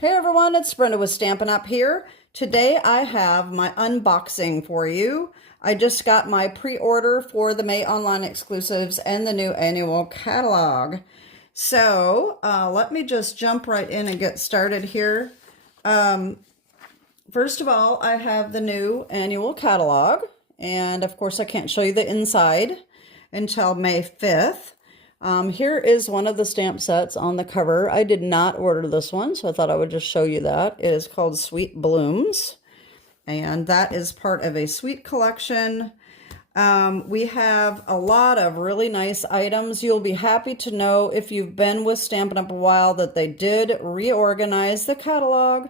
Hey everyone, it's Brenda with Stampin' Up here. Today I have my unboxing for you. I just got my pre-order for the May online exclusives and the new annual catalog. So let me just jump right in and get started here. First of all, I have the new annual catalog, and of course I can't show you the inside until May 5th. Here is one of the stamp sets on the cover. I did not order this one, so I thought I would just show you that. It is called Sweet Blooms, and that is part of a sweet collection. We have a lot of really nice items. You'll be happy to know, if you've been with Stampin' Up a while, that they did reorganize the catalog.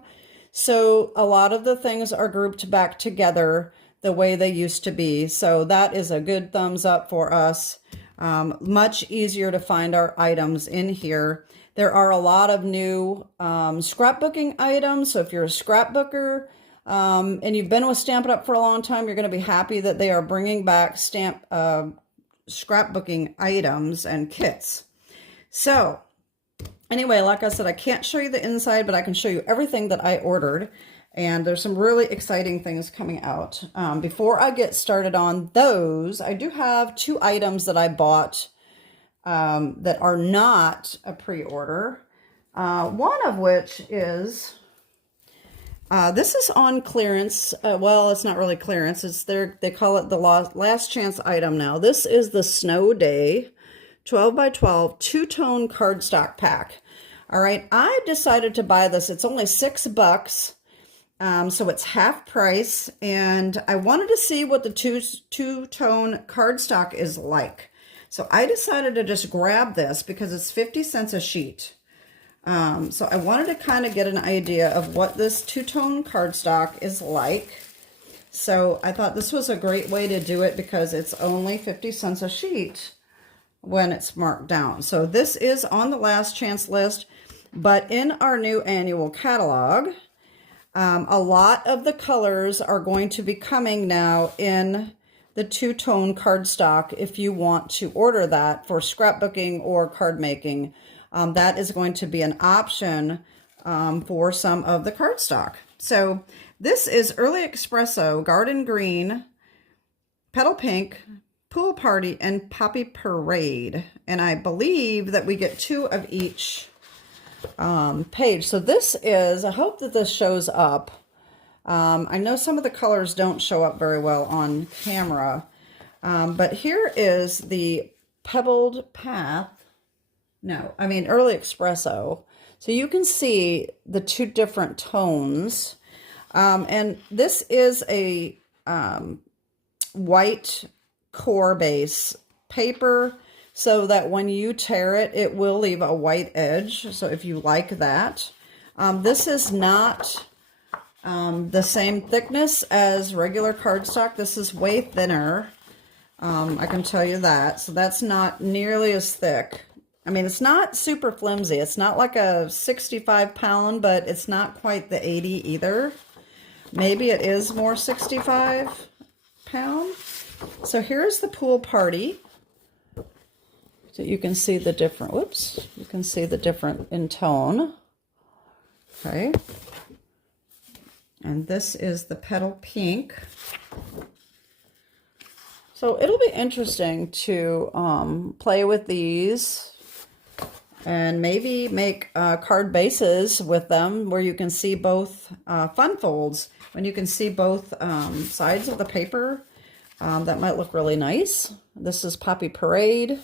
So a lot of the things are grouped back together the way they used to be. So that is a good thumbs up for us. Much easier to find our items in here. There are a lot of new scrapbooking items. So if you're a scrapbooker and you've been with Stampin' Up for a long time, you're going to be happy that they are bringing back scrapbooking items and kits. So anyway, like I said, I can't show you the inside, but I can show you everything that I ordered. And there's some really exciting things coming out. Before I get started on those, I do have two items that I bought that are not a pre-order. One of which is, this is on clearance. Well, it's not really clearance. It's they call it the last chance item now. This is the Snow Day 12 by 12 two-tone cardstock pack. All right, I decided to buy this. It's only $6. So it's half price, and I wanted to see what the two-tone cardstock is like. So I decided to just grab this because it's 50 cents a sheet. So I wanted to kind of get an idea of what this two-tone cardstock is like. So I thought this was a great way to do it because it's only 50 cents a sheet when it's marked down. So this is on the last chance list, but in our new annual catalog, a lot of the colors are going to be coming now in the two-tone cardstock. If you want to order that for scrapbooking or card making, that is going to be an option for some of the cardstock. So this is Early Espresso, Garden Green, Petal Pink, Pool Party, and Poppy Parade. And I believe that we get two of each page. So this is, I hope that this shows up. I know some of the colors don't show up very well on camera, but here is the Pebbled Path. No, I mean Early Espresso. So you can see the two different tones. And this is a white core base paper, so that when you tear it, it will leave a white edge. So if you like that. This is not the same thickness as regular cardstock. This is way thinner. I can tell you that. So that's not nearly as thick. I mean, it's not super flimsy. It's not like a 65 pound, but it's not quite the 80 either. Maybe it is more 65 pound. So here's the Pool Party. So you can see the different, whoops, you can see the different in tone. Okay. And this is the Petal Pink. So it'll be interesting to play with these and maybe make card bases with them where you can see both fun folds. When you can see both sides of the paper, that might look really nice. This is Poppy Parade.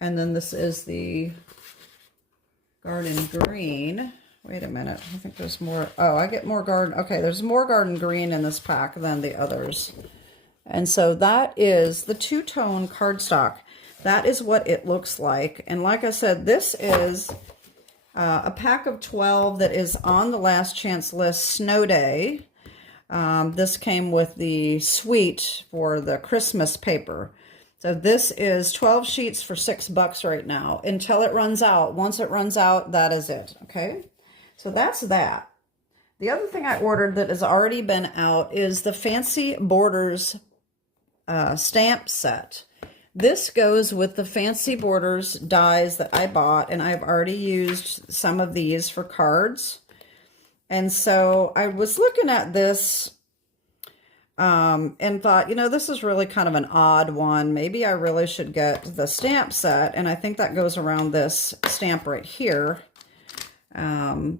And then this is the Garden Green. Wait a minute. I think there's more. Oh, I get more garden. Okay, there's more Garden Green in this pack than the others. And so that is the two-tone cardstock. That is what it looks like. And like I said, this is a pack of 12 that is on the last chance list, Snow Day. This came with the suite for the Christmas paper. So this is 12 sheets for $6 right now until it runs out. Once it runs out, that is it. Okay, so that's that. The other thing I ordered that has already been out is the Fancy Borders stamp set. This goes with the Fancy Borders dies that I bought, and I've already used some of these for cards. And so I was looking at this and thought, you know, this is really kind of an odd one. Maybe I really should get the stamp set, and I think that goes around this stamp right here. So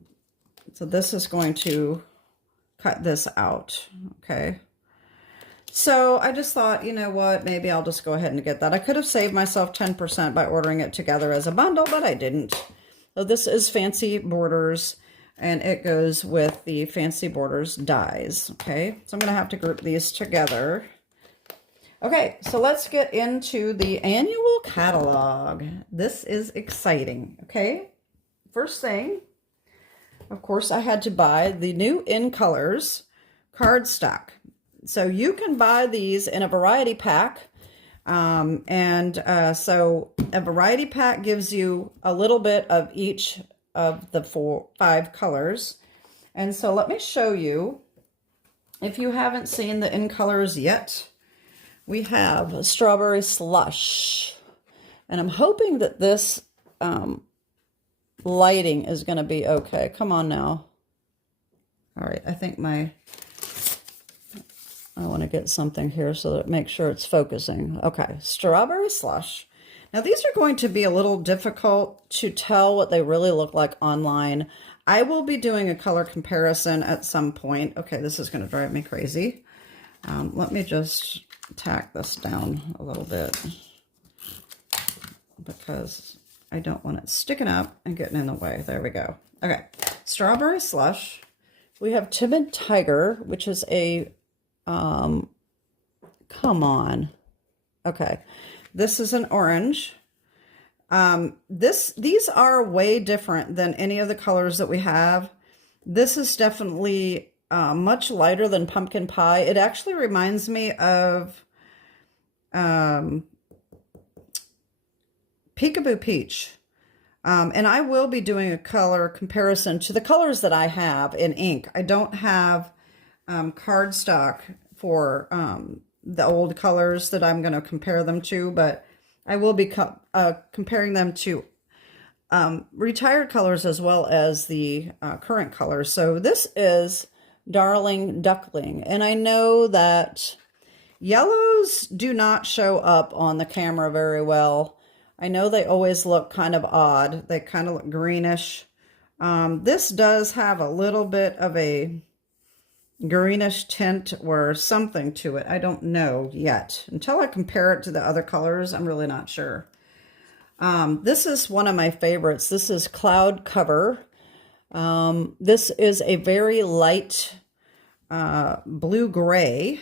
this is going to cut this out, okay? So I just thought, you know what, maybe I'll just go ahead and get that. I could have saved myself 10% by ordering it together as a bundle, but I didn't. So this is Fancy Borders, and it goes with the Fancy Borders dies, okay? So I'm going to have to group these together. Okay, so let's get into the annual catalog. This is exciting, okay? First thing, of course, I had to buy the new In Colors cardstock. So you can buy these in a variety pack. So a variety pack gives you a little bit of each of the 5 colors. And so let me show you, if you haven't seen the In Colors yet, we have Strawberry Slush. And I'm hoping that this lighting is going to be okay. Come on now. All right, I think I want to get something here so that it makes sure it's focusing. Okay, Strawberry Slush. Now these are going to be a little difficult to tell what they really look like online. I will be doing a color comparison at some point. Okay, this is going to drive me crazy. Let me just tack this down a little bit because I don't want it sticking up and getting in the way. There we go. Okay, Strawberry Slush. We have Timid Tiger, which is a come on. Okay. This is an orange. These are way different than any of the colors that we have. This is definitely much lighter than Pumpkin Pie. It actually reminds me of Peekaboo Peach. And I will be doing a color comparison to the colors that I have in ink. I don't have cardstock for the old colors that I'm going to compare them to, but I will be comparing them to retired colors as well as the current colors. So this is Darling Duckling, and I know that yellows do not show up on the camera very well. I know they always look kind of odd. They kind of look greenish. This does have a little bit of a greenish tint or something to it. I don't know yet. Until I compare it to the other colors, I'm really not sure. This is one of my favorites. This is Cloud Cover. This is a very light blue-gray.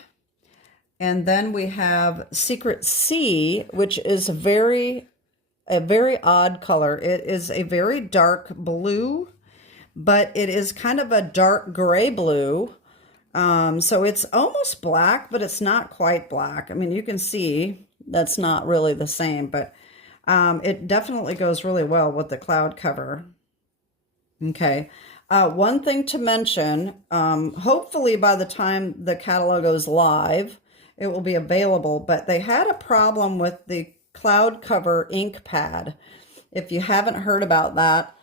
And then we have Secret Sea, which is a very odd color. It is a very dark blue, but it is kind of a dark gray blue. So it's almost black, but it's not quite black. I mean, you can see that's not really the same, but it definitely goes really well with the Cloud Cover. Okay. One thing to mention, hopefully by the time the catalog goes live, it will be available, but they had a problem with the Cloud Cover ink pad. If you haven't heard about that,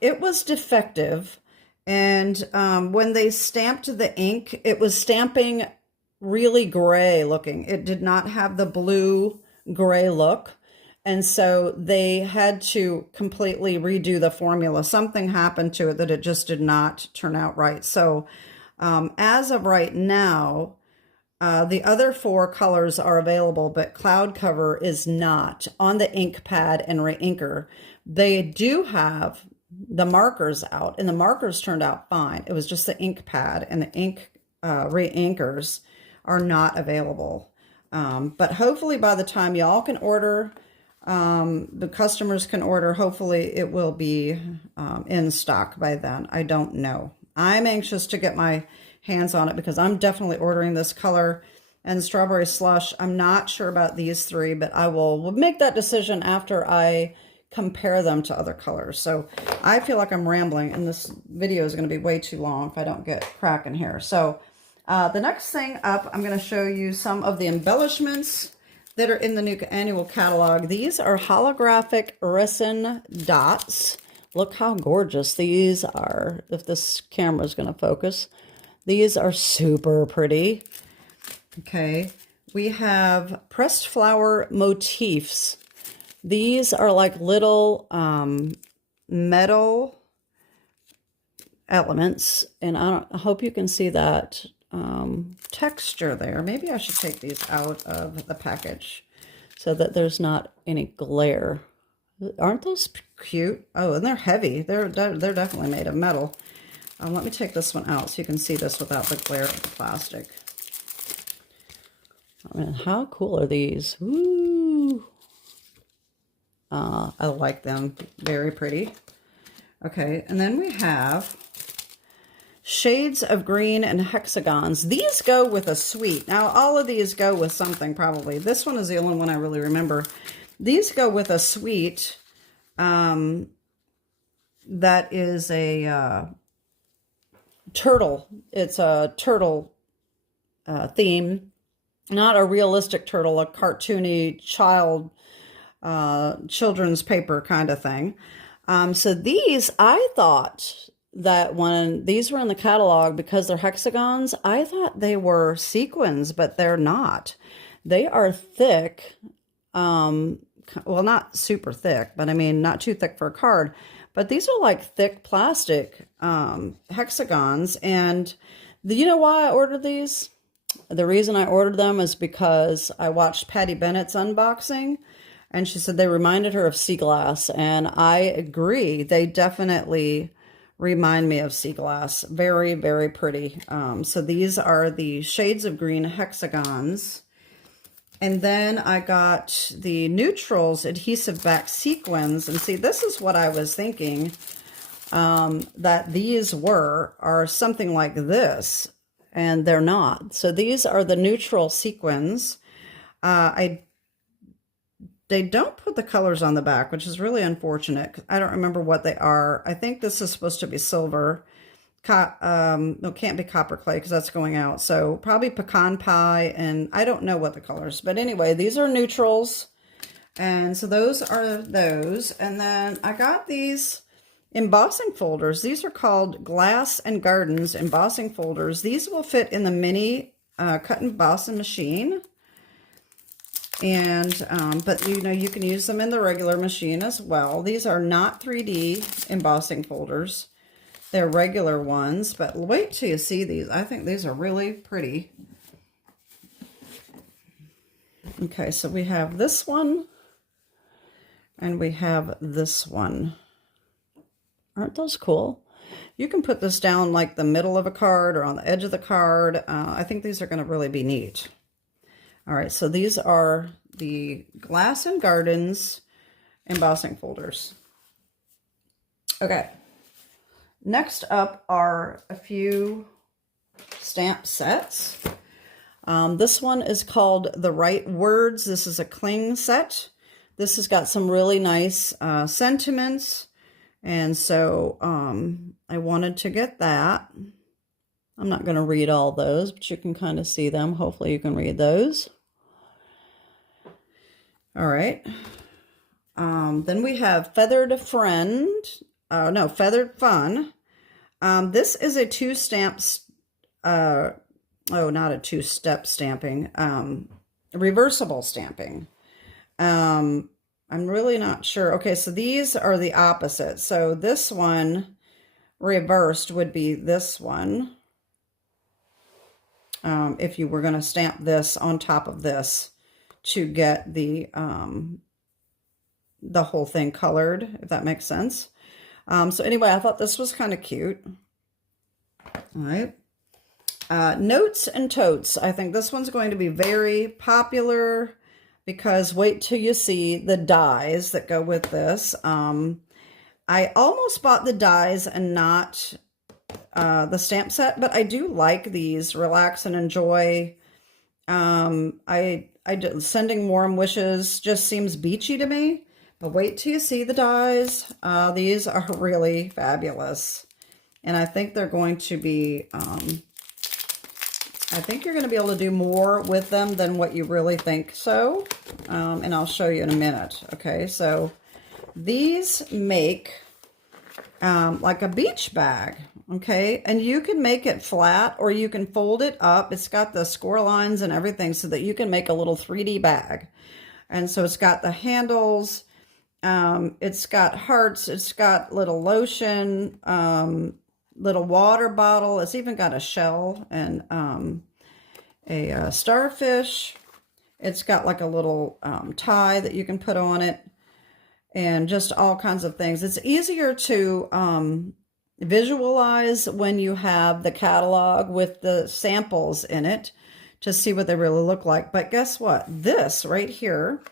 it was defective. And when they stamped the ink, it was stamping really gray looking. It did not have the blue gray look. And so they had to completely redo the formula. Something happened to it that it just did not turn out right. So as of right now, the other 4 colors are available, but Cloud Cover is not on the ink pad and re-inker. They do have the markers out, and the markers turned out fine. It was just the ink pad, and the ink re-inkers are not available. But hopefully by the time y'all can order, the customers can order, hopefully it will be in stock by then. I don't know. I'm anxious to get my hands on it because I'm definitely ordering this color. And Strawberry Slush, I'm not sure about these 3, but I will make that decision after I compare them to other colors. So I feel like I'm rambling, and this video is going to be way too long if I don't get cracking here. So the next thing up, I'm going to show you some of the embellishments that are in the new annual catalog. These are holographic resin dots. Look how gorgeous these are, if this camera is going to focus. These are super pretty. Okay, we have pressed flower motifs. These are like little metal elements, and I hope you can see that texture there. Maybe I should take these out of the package so that there's not any glare. Aren't those cute? Oh, and they're heavy. They're definitely made of metal. Let me take this one out so you can see this without the glare of the plastic. I mean, how cool are these? Woo! I like them. Very pretty. Okay, and then we have shades of green and hexagons. These go with a suite. Now, all of these go with something probably. This one is the only one I really remember. These go with a suite that is a turtle. It's a turtle theme. Not a realistic turtle, a cartoony children's paper kind of thing. So these, I thought that when these were in the catalog, because they're hexagons, I thought they were sequins, but they're not. They are thick, well, not super thick, but I mean, not too thick for a card, but these are like thick plastic hexagons. And you know why I ordered these? The reason I ordered them is because I watched Patty Bennett's unboxing, and she said they reminded her of sea glass, and I agree. They definitely remind me of sea glass. Very, very pretty. So these are the shades of green hexagons. And then I got the neutrals adhesive back sequins. And see, this is what I was thinking that these are something like this, and they're not. So these are the neutral sequins. They don't put the colors on the back, which is really unfortunate. I don't remember what they are. I think this is supposed to be silver. No, it can't be copper clay because that's going out. So probably pecan pie, and I don't know what the colors. But anyway, these are neutrals. And so those are those. And then I got these embossing folders. These are called Glass and Gardens embossing folders. These will fit in the mini cut and embossing machine. And, but you know, you can use them in the regular machine as well. These are not 3D embossing folders. They're regular ones, but wait till you see these. I think these are really pretty. Okay, so we have this one, and we have this one. Aren't those cool? You can put this down like the middle of a card or on the edge of the card. I think these are going to really be neat. All right, so these are the Glass and Gardens embossing folders. Okay, next up are a few stamp sets. This one is called The Right Words. This is a cling set. This has got some really nice sentiments, and so I wanted to get that. I'm not going to read all those, but you can kind of see them. Hopefully you can read those. All right. Then we have Feathered Friend. No, Feathered Fun. This is a two-stamp, not a two-step stamping, reversible stamping. I'm really not sure. Okay, so these are the opposite. So this one reversed would be this one. If you were going to stamp this on top of this to get the whole thing colored, if that makes sense. So anyway, I thought this was kind of cute. All right. Notes and Totes. I think this one's going to be very popular because wait till you see the dies that go with this. I almost bought the dies and not the stamp set, but I do like these. Relax and enjoy. Sending warm wishes just seems beachy to me, but wait till you see the dies. These are really fabulous, and I think they're going to be I think you're going to be able to do more with them than what you really think so. And I'll show you in a minute. Okay, so these make like a beach bag. Okay, and you can make it flat or you can fold it up. It's got the score lines and everything so that you can make a little 3D bag. And so it's got the handles, it's got hearts, it's got little lotion, little water bottle. It's even got a shell and a starfish. It's got like a little tie that you can put on it and just all kinds of things. It's easier to visualize when you have the catalog with the samples in it to see what they really look like. But guess what? This right here,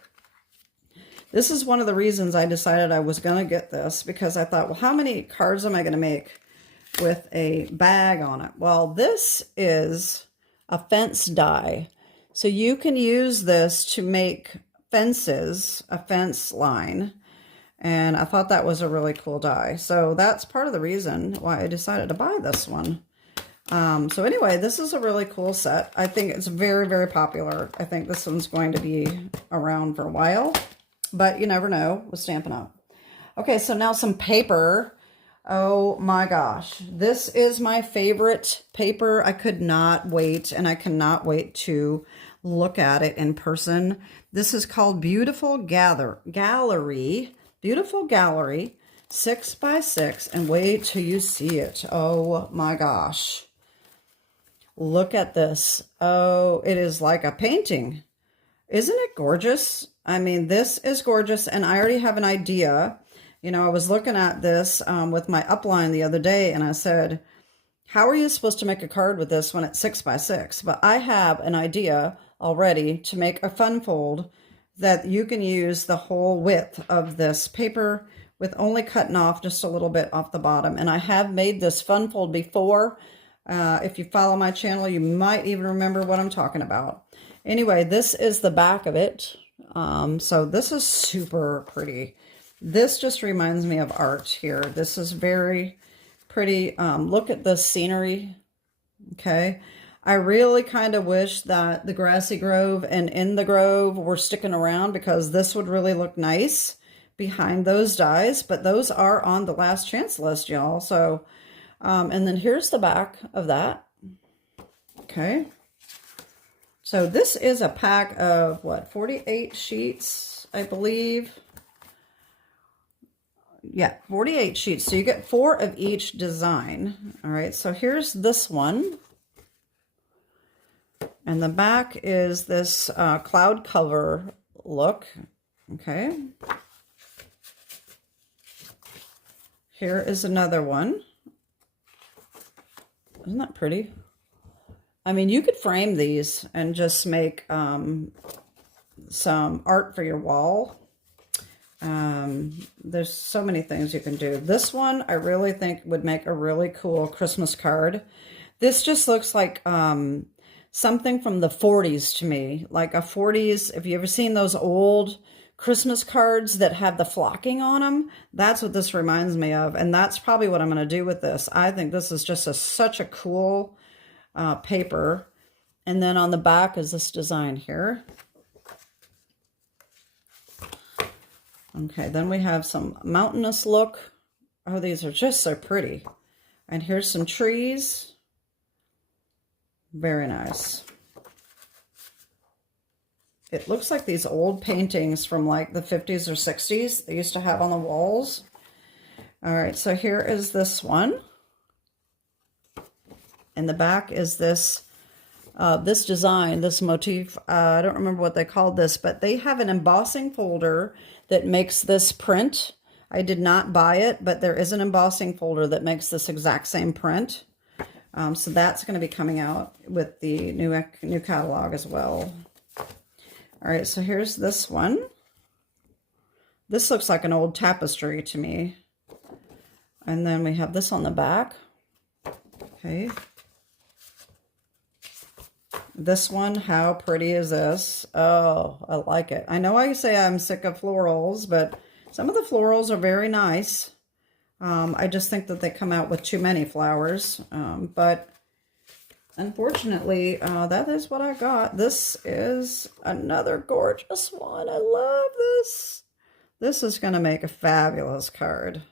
this is one of the reasons I decided I was going to get this, because I thought, well, how many cards am I going to make with a bag on it? Well, this is a fence die. So you can use this to make fences, a fence line. And I thought that was a really cool die. So that's part of the reason why I decided to buy this one. So anyway, this is a really cool set. I think it's very, very popular. I think this one's going to be around for a while, but you never know with Stampin' Up. Okay, so now some paper. Oh my gosh, this is my favorite paper. I could not wait, and I cannot wait to look at it in person. This is called Beautiful Gallery 6x6, and wait till you see it. Oh my gosh. Look at this. Oh, it is like a painting. Isn't it gorgeous? I mean, this is gorgeous, and I already have an idea. You know, I was looking at this with my upline the other day, and I said, how are you supposed to make a card with this when it's 6x6? But I have an idea already to make a fun fold that you can use the whole width of this paper with only cutting off just a little bit off the bottom. And I have made this fun fold before. If you follow my channel, you might even remember what I'm talking about. Anyway, this is the back of it. So this is super pretty. This just reminds me of art here. This is very pretty. Look at the scenery. Okay. I really kind of wish that the Grassy Grove and In the Grove were sticking around, because this would really look nice behind those dies, but those are on the last chance list, y'all. So, and then here's the back of that. Okay. So this is a pack of what, 48 sheets, I believe. Yeah, 48 sheets. So you get 4 of each design. All right. So here's this one. And the back is this cloud cover look. Okay. Here is another one. Isn't that pretty? I mean, you could frame these and just make some art for your wall. There's so many things you can do. This one I really think would make a really cool Christmas card. This just looks like something from the 40s to me, like a 40s. If you ever seen those old Christmas cards that have the flocking on them, that's what this reminds me of. And that's probably what I'm going to do with this. I think this is just such a cool paper. And then on the back is this design here. Okay, then we have some mountainous look. Oh, these are just so pretty. And here's some trees. Very nice. It looks like these old paintings from like the 50s or 60s they used to have on the walls. All right, so here is this one. In the back is this this design, this motif. I don't remember what they called this, but they have an embossing folder that makes this print. I did not buy it, but there is an embossing folder that makes this exact same print. So that's going to be coming out with the new catalog as well. All right, so here's this one. This looks like an old tapestry to me. And then we have this on the back. Okay. This one, how pretty is this? Oh, I like it. I know I say I'm sick of florals, but some of the florals are very nice. I just think that they come out with too many flowers. But unfortunately, that is what I got. This is another gorgeous one. I love this. This is going to make a fabulous card.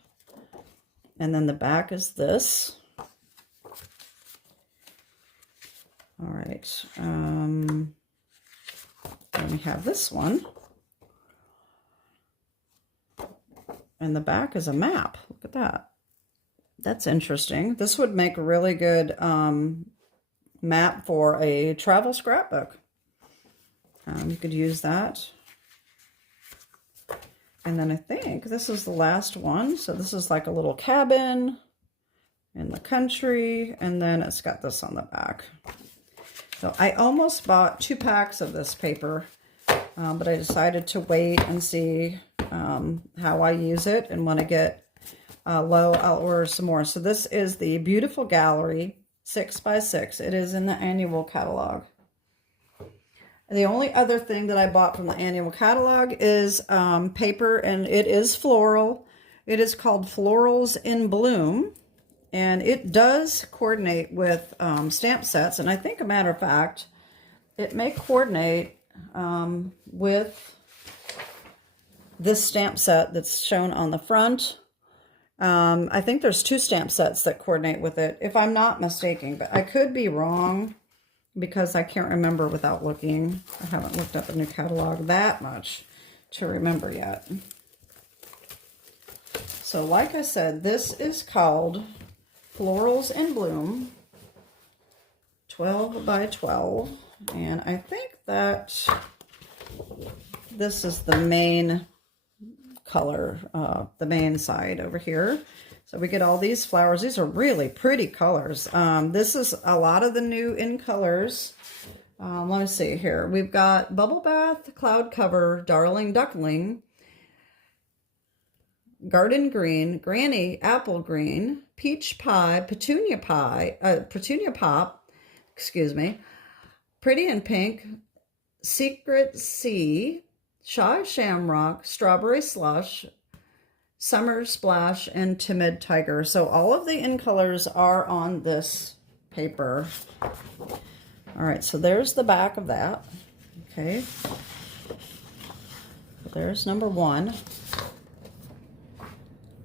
And then the back is this. All right. Then we have this one. And the back is a map. Look at that. That's interesting. This would make a really good map for a travel scrapbook. You could use that. And then I think this is the last one. So this is like a little cabin in the country. And then it's got this on the back. So I almost bought 2 packs of this paper, but I decided to wait and see how I use it. And when I get low, I'll order some more. So this is the Beautiful Gallery 6x6. It is in the annual catalog. The only other thing that I bought from the annual catalog is paper, and it is floral. It is called Florals in Bloom, and it does coordinate with stamp sets. And I think, a matter of fact, it may coordinate with this stamp set that's shown on the front. I think there's 2 stamp sets that coordinate with it, if I'm not mistaken, but I could be wrong, because I can't remember without looking. I haven't looked up the new catalog that much to remember yet. So like I said, this is called Florals in Bloom, 12 by 12. And I think that this is the main color, the main side over here. So we get all these flowers. These are really pretty colors. This is a lot of the new in colors. Let me see here. We've got Bubble Bath, Cloud Cover, Darling Duckling, Garden Green, Granny Apple Green, Peach Pie, Petunia Pop, excuse me, Pretty in Pink, Secret Sea, Shy Shamrock, Strawberry Slush, Summer Splash, and Timid Tiger. So all of the in colors are on this paper. All right, so there's the back of that. Okay. There's number 1.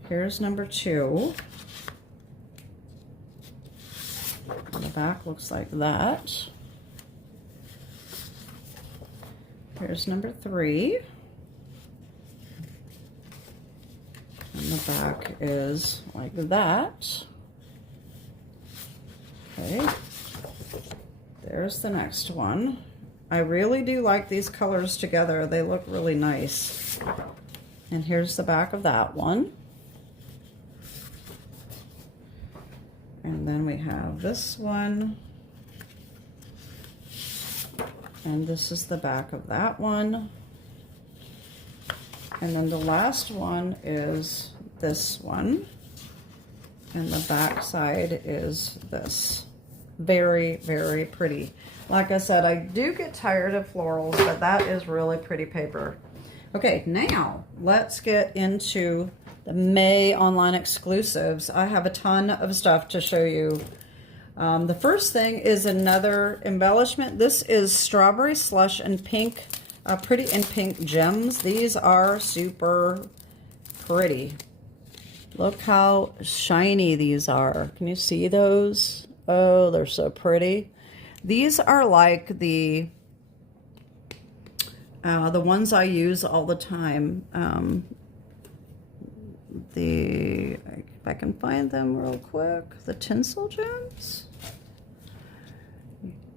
Here's number 2. And the back looks like that. Here's number 3. And the back is like that. Okay. There's the next one. I really do like these colors together. They look really nice. And here's the back of that one. And then we have this one. And this is the back of that one. And then the last one is this one. And the back side is this. Very, very pretty. Like I said, I do get tired of florals, but that is really pretty paper. Okay, now let's get into the May online exclusives. I have a ton of stuff to show you. The first thing is another embellishment. This is Strawberry Slush and Pink, Pretty in Pink Gems. These are super pretty. Look how shiny these are. Can you see those? Oh, they're so pretty. These are like the ones I use all the time. If I can find them real quick, the tinsel gems.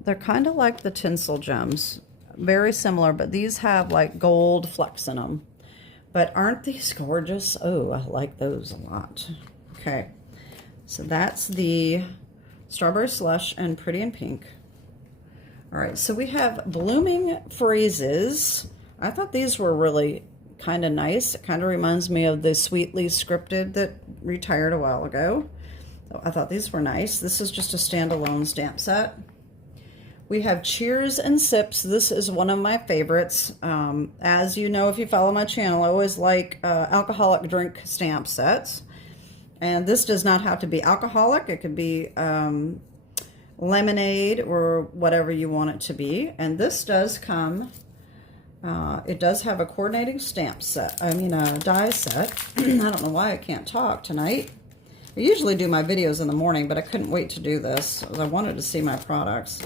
They're kind of like the tinsel gems, very similar, but these have like gold flecks in them. But aren't these gorgeous? Oh, I like those a lot. Okay, so that's the Strawberry Slush and Pretty in Pink. All right, so we have Blooming Phrases. I thought these were really kind of nice. It kind of reminds me of the Sweetly Scripted that retired a while ago. So I thought these were nice. This is just a standalone stamp set. We have Cheers and Sips. This is one of my favorites. As you know, if you follow my channel, I always like alcoholic drink stamp sets. And this does not have to be alcoholic. It could be lemonade, or whatever you want it to be. And this does come, it does have a coordinating stamp set, I mean a die set. I don't know why I can't talk tonight. I usually do my videos in the morning, but I couldn't wait to do this. I wanted to see my products.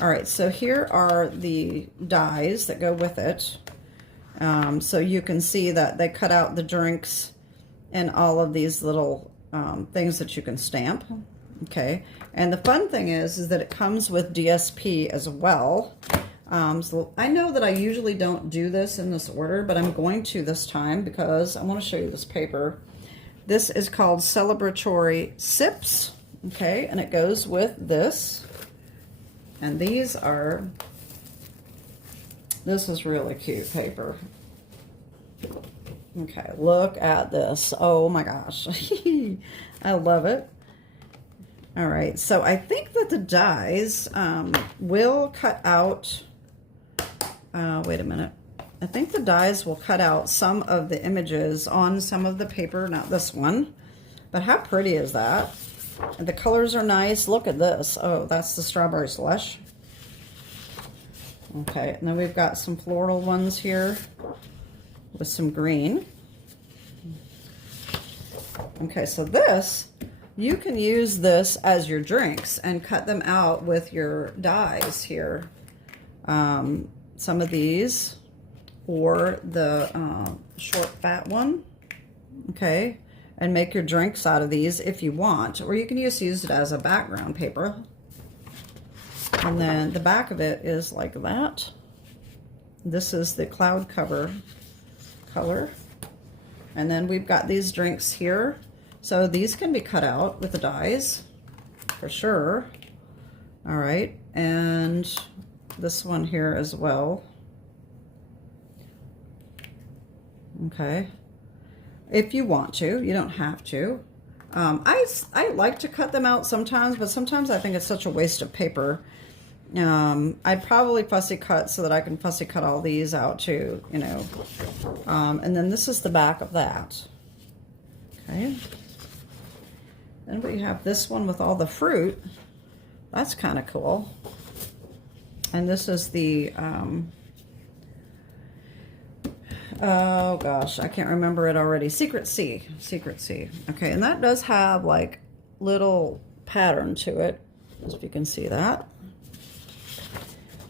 All right, so here are the dies that go with it. So you can see that they cut out the drinks and all of these little things that you can stamp. Okay, and the fun thing is that it comes with DSP as well. So I know that I usually don't do this in this order, but I'm going to this time because I want to show you this paper. This is called Celebratory Sips. Okay, and it goes with this. And these are, this is really cute paper. Okay, look at this. Oh my gosh. I love it. All right, so I think that the dies will cut out, wait a minute. I think the dies will cut out some of the images on some of the paper, not this one. But how pretty is that? And the colors are nice. Look at this. Oh, that's the strawberry slush. Okay, and then we've got some floral ones here with some green. Okay, so this, you can use this as your drinks and cut them out with your dies here. Some of these, or the short fat one. Okay. And make your drinks out of these if you want, or you can just use it as a background paper. And then the back of it is like that. This is the cloud cover color. And then we've got these drinks here. So these can be cut out with the dies for sure. All right, and this one here as well. Okay. If you want to, you don't have to. I like to cut them out sometimes, but sometimes I think it's such a waste of paper. I'd probably fussy cut so that I can fussy cut all these out too, you know. And then this is the back of that. Okay. Then we have this one with all the fruit. That's kind of cool. And this is the, oh gosh, I can't remember it already. Secret Sea. Secret Sea. Okay, and that does have like little pattern to it, if you can see that.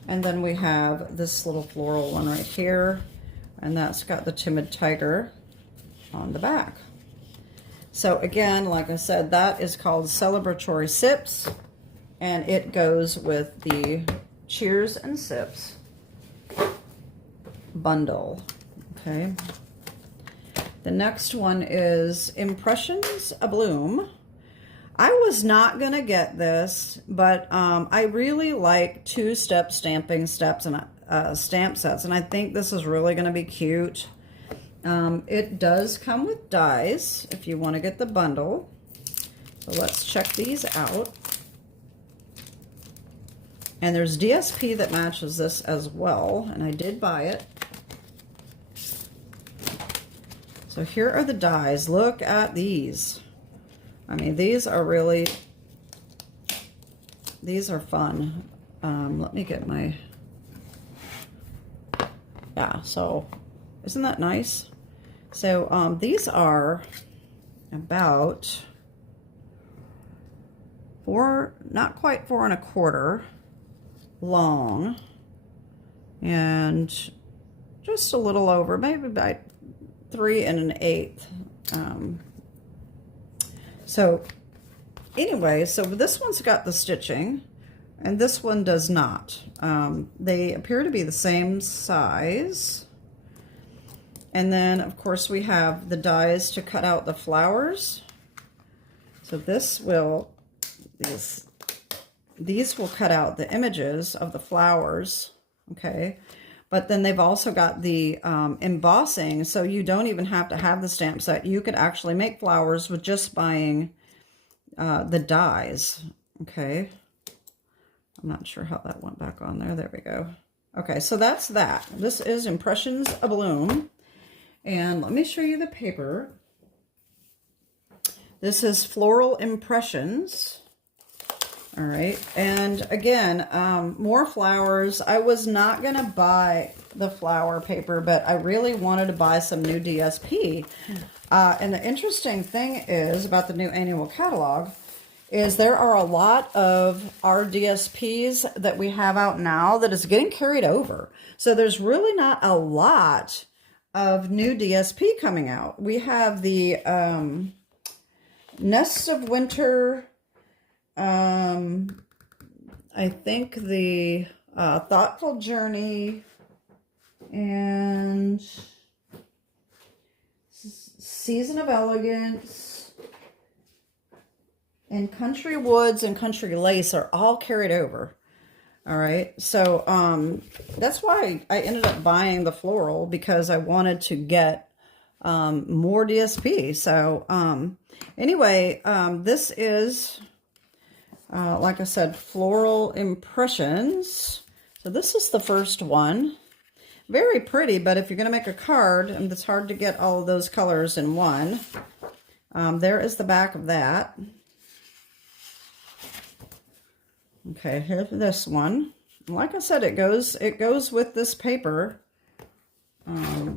And then we have this little floral one right here, and that's got the timid tiger on the back. So again, like I said, that is called Celebratory Sips, and it goes with the Cheers and Sips bundle. Okay. The next one is Impressions Abloom. I was not going to get this, but I really like two-step stamping steps and stamp sets, and I think this is really going to be cute. It does come with dies if you want to get the bundle. So let's check these out. And there's DSP that matches this as well, and I did buy it. So here are the dies. Look at these. I mean, these are really, these are fun. Let me get my, yeah, so isn't that nice? So these are about not quite 4 1/4 long, and just a little over, maybe about 3 1/8. So anyway, so this one's got the stitching and this one does not. They appear to be the same size. And then of course we have the dies to cut out the flowers. So this will, these will cut out the images of the flowers, okay? But then they've also got the embossing, so you don't even have to have the stamp set. You could actually make flowers with just buying the dies, okay? I'm not sure how that went back on there. There we go. Okay, so that's that. This is Impressions Abloom. And let me show you the paper. This is Floral Impressions. All right, and again, more flowers. I was not going to buy the flower paper, but I really wanted to buy some new DSP. And the interesting thing is about the new annual catalog is there are a lot of our DSPs that we have out now that is getting carried over. So there's really not a lot of new DSP coming out. We have the Nests of Winter, I think the Thoughtful Journey, and Season of Elegance, and Country Woods and Country Lace are all carried over. All right, so that's why I ended up buying the floral, because I wanted to get more DSP. So anyway, this is like I said, Floral Impressions. So this is the first one. Very pretty, but if you're going to make a card, and it's hard to get all of those colors in one. There is the back of that. Okay, here's this one. Like I said, it goes with this paper. As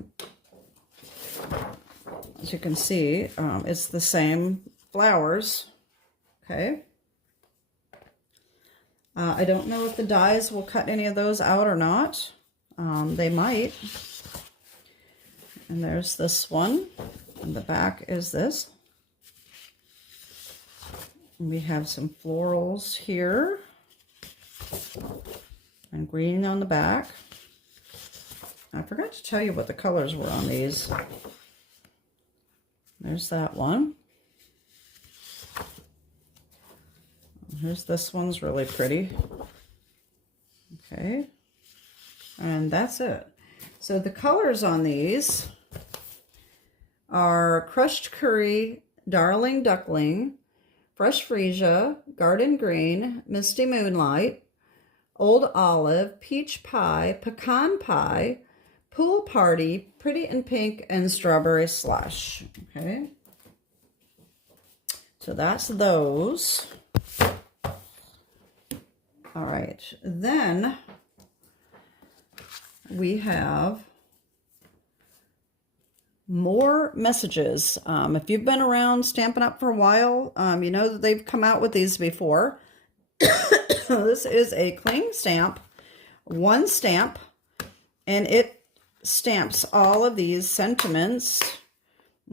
you can see, it's the same flowers. Okay. I don't know if the dies will cut any of those out or not. They might. And there's this one. And the back is this. And we have some florals here. And green on the back. I forgot to tell you what the colors were on these. There's that one. Here's this one's really pretty. Okay. And that's it. So the colors on these are Crushed Curry, Darling Duckling, Fresh Freesia, Garden Green, Misty Moonlight, Old Olive, Peach Pie, Pecan Pie, Pool Party, Pretty in Pink, and Strawberry Slush. Okay. So that's those. All right, then we have more messages. If you've been around Stampin' Up! For a while, you know that they've come out with these before. This is a cling stamp, one stamp, and it stamps all of these sentiments.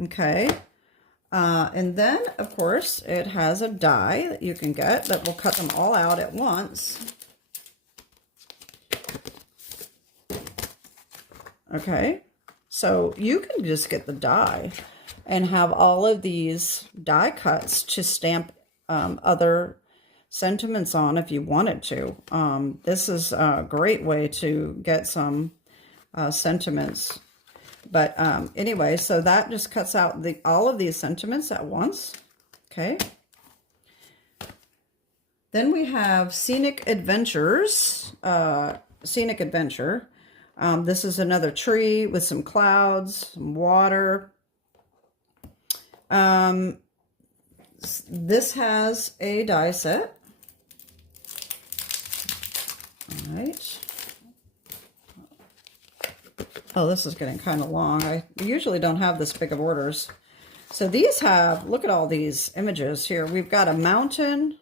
Okay. And then, of course, it has a die that you can get that will cut them all out at once. Okay, so you can just get the die and have all of these die cuts to stamp other sentiments on if you wanted to. This is a great way to get some sentiments. But anyway, so that just cuts out all of these sentiments at once. Okay. Then we have Scenic Adventures. Scenic Adventure. This is another tree with some clouds, some water. This has a die set. All right. Oh, this is getting kind of long. I usually don't have this big of orders. So these have, look at all these images here. We've got a mountain.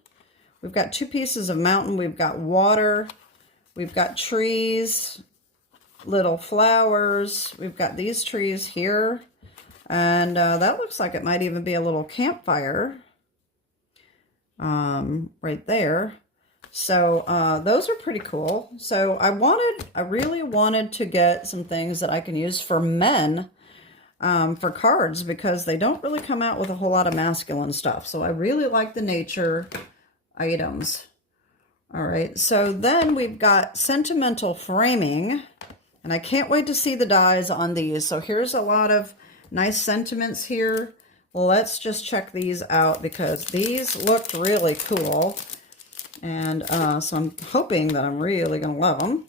We've got two pieces of mountain. We've got water. We've got trees, little flowers. We've got these trees here. And that looks like it might even be a little campfire right there. So those are pretty cool. So I really wanted to get some things that I can use for men for cards, because they don't really come out with a whole lot of masculine stuff. So I really like the nature items. All right, so then we've got Sentimental Framing, and I can't wait to see the dies on these. So here's a lot of nice sentiments here. Let's just check these out, because these looked really cool. And so I'm hoping that I'm really going to love them.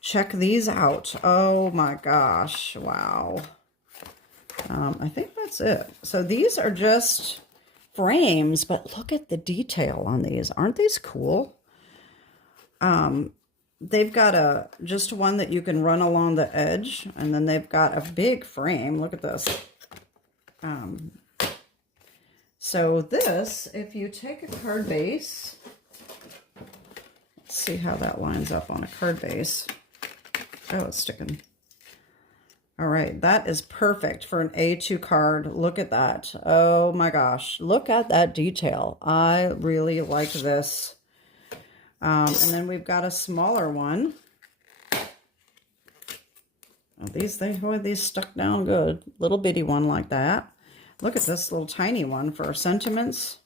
Check these out. Oh my gosh. Wow. I think that's it. So these are just frames, but look at the detail on these. Aren't these cool? They've got just one that you can run along the edge, and then they've got a big frame. Look at this. So this, if you take a card base, let's see how that lines up on a card base. Oh, it's sticking. All right, that is perfect for an A2 card. Look at that. Oh my gosh, look at that detail. I really like this. And then we've got a smaller one. Oh, these stuck down good. Little bitty one like that. Look at this little tiny one for sentiments,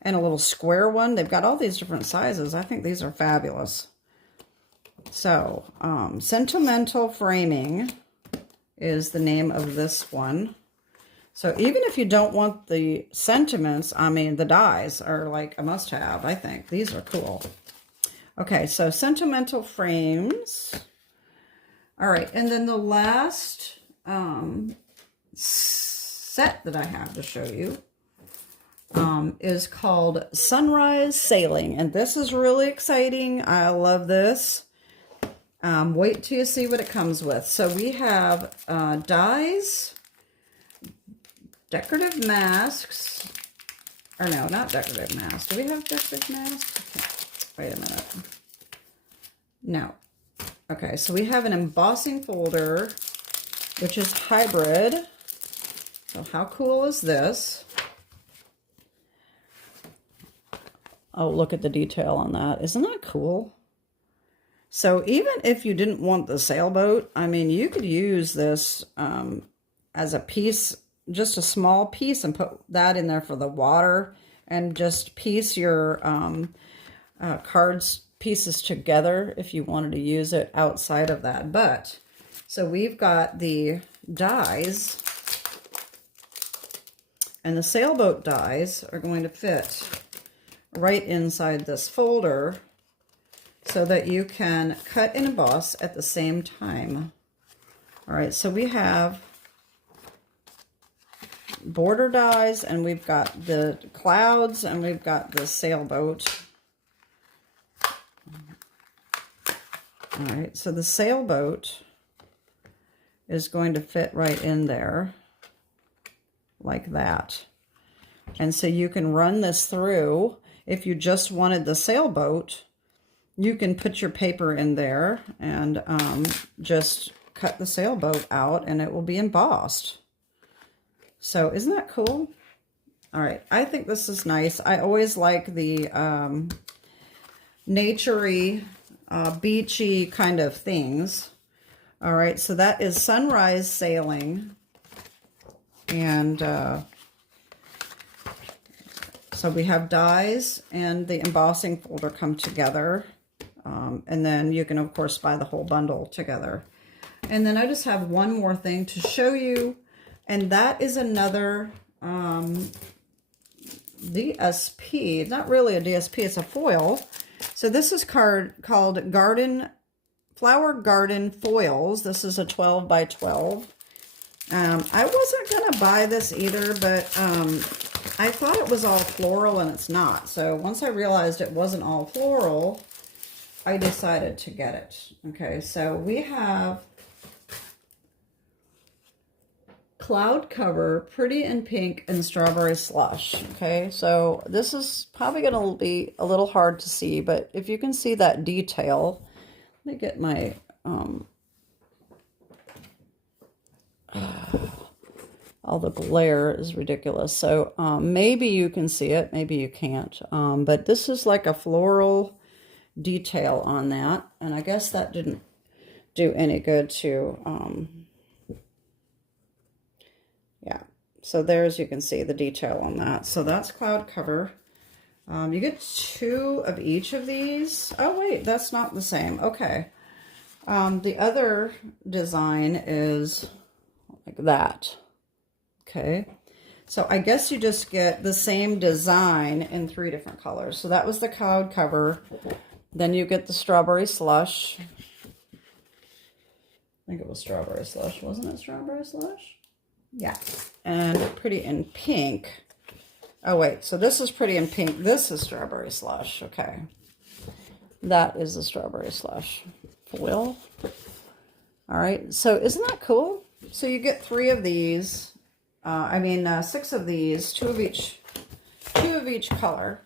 and a little square one. They've got all these different sizes. I think these are fabulous. So, Sentimental Framing is the name of this one. So even if you don't want the sentiments, I mean, the dies are like a must-have, I think. These are cool. Okay, so Sentimental Frames. All right, and then the last set that I have to show you is called Sunrise Sailing. And this is really exciting. I love this. Wait till you see what it comes with. So we have dies, decorative masks, or no, not decorative masks. Do we have decorative masks? Wait a minute. No. Okay, so we have an embossing folder, which is hybrid. So how cool is this? Oh, look at the detail on that. Isn't that cool? So even if you didn't want the sailboat, I mean, you could use this as a piece, just a small piece, and put that in there for the water, and just piece your cards pieces together if you wanted to use it outside of that. But, so we've got the dies, and the sailboat dies are going to fit right inside this folder, so that you can cut and emboss at the same time. All right, so we have border dies, and we've got the clouds, and we've got the sailboat. All right, so the sailboat is going to fit right in there like that. And so you can run this through. If you just wanted the sailboat, you can put your paper in there and just cut the sailboat out, and it will be embossed. So isn't that cool? All right, I think this is nice. I always like the naturey, beachy kind of things. All right, so that is Sunrise Sailing. And so we have dies and the embossing folder come together. And then you can, of course, buy the whole bundle together. And then I just have one more thing to show you, and that is another DSP. Not really a DSP, it's a foil. So this is called Flower Garden Foils. This is a 12 by 12. I wasn't going to buy this either, but I thought it was all floral, and it's not. So once I realized it wasn't all floral, I decided to get it. Okay, so we have Cloud Cover, Pretty in Pink, and Strawberry Slush. Okay, so this is probably going to be a little hard to see, but if you can see that detail, let me get my all the glare is ridiculous. So maybe you can see it, maybe you can't. But this is like a floral detail on that, and I guess that didn't do any good to yeah, so there's, you can see the detail on that. So that's Cloud Cover. You get 2 of each of these. Oh wait, that's not the same. Okay, the other design is like that. Okay, so I guess you just get the same design in 3 different colors. So that was the Cloud Cover. Then you get the Strawberry Slush. I think it was Strawberry Slush, wasn't it? Strawberry Slush? Yeah, and pretty in pink. Oh, wait, so this is pretty in pink. This is strawberry slush. Okay. That is the strawberry slush foil. All right, so isn't that cool? So you get 3 of these. 6 of these, 2 of each color.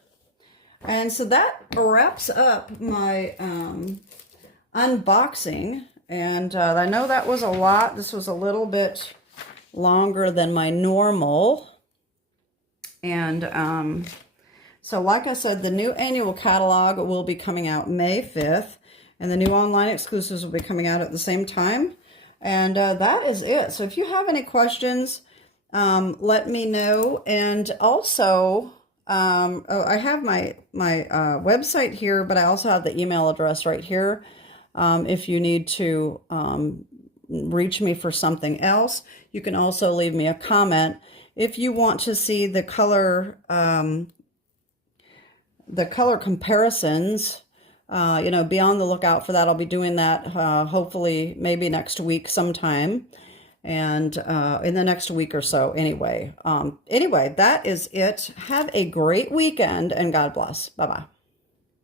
And so that wraps up my unboxing. And I know that was a lot. This was a little bit longer than my normal. And so like I said, the new annual catalog will be coming out May 5th. And the new online exclusives will be coming out at the same time. And that is it. So if you have any questions, let me know. And also, I have my website here, but I also have the email address right here. If you need to reach me for something else, you can also leave me a comment. If you want to see the color comparisons, be on the lookout for that. I'll be doing that hopefully maybe next week sometime, and in the next week or so anyway. Anyway, that is it. Have a great weekend and God bless. Bye-bye.